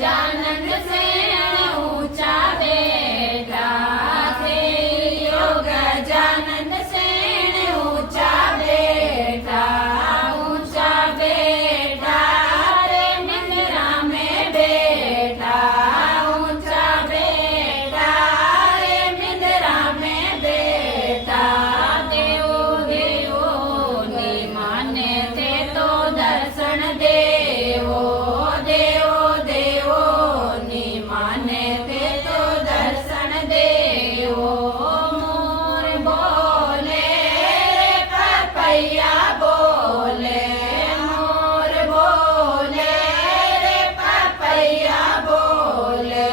गजानन सेण ऊंचा बेटा थे यो गजानन सेण ऊंचा बेटा रे मिंदरा में बेटा ऊंचा बेटा रे मिंदरा में बेटा देवो देवो नी माने ते तो दर्शन देवो देवो देवो नी माने ते तो दर्शन देवो मोर बोले रे पपैया बोले मोर बोले रे पपैया बोले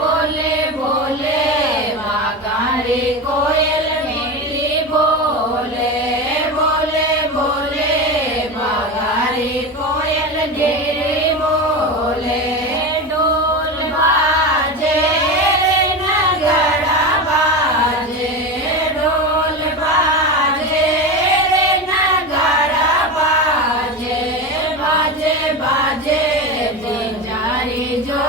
बोले बोले वाघारी कोयल मीठी बोले बोले बोले वाघारी कोयल ढेरी बोले ढोल बाजे रे नगड़ा बाजे ढोल बाजे रे नगड़ा बाजे बाजे बाजे बंजारी जो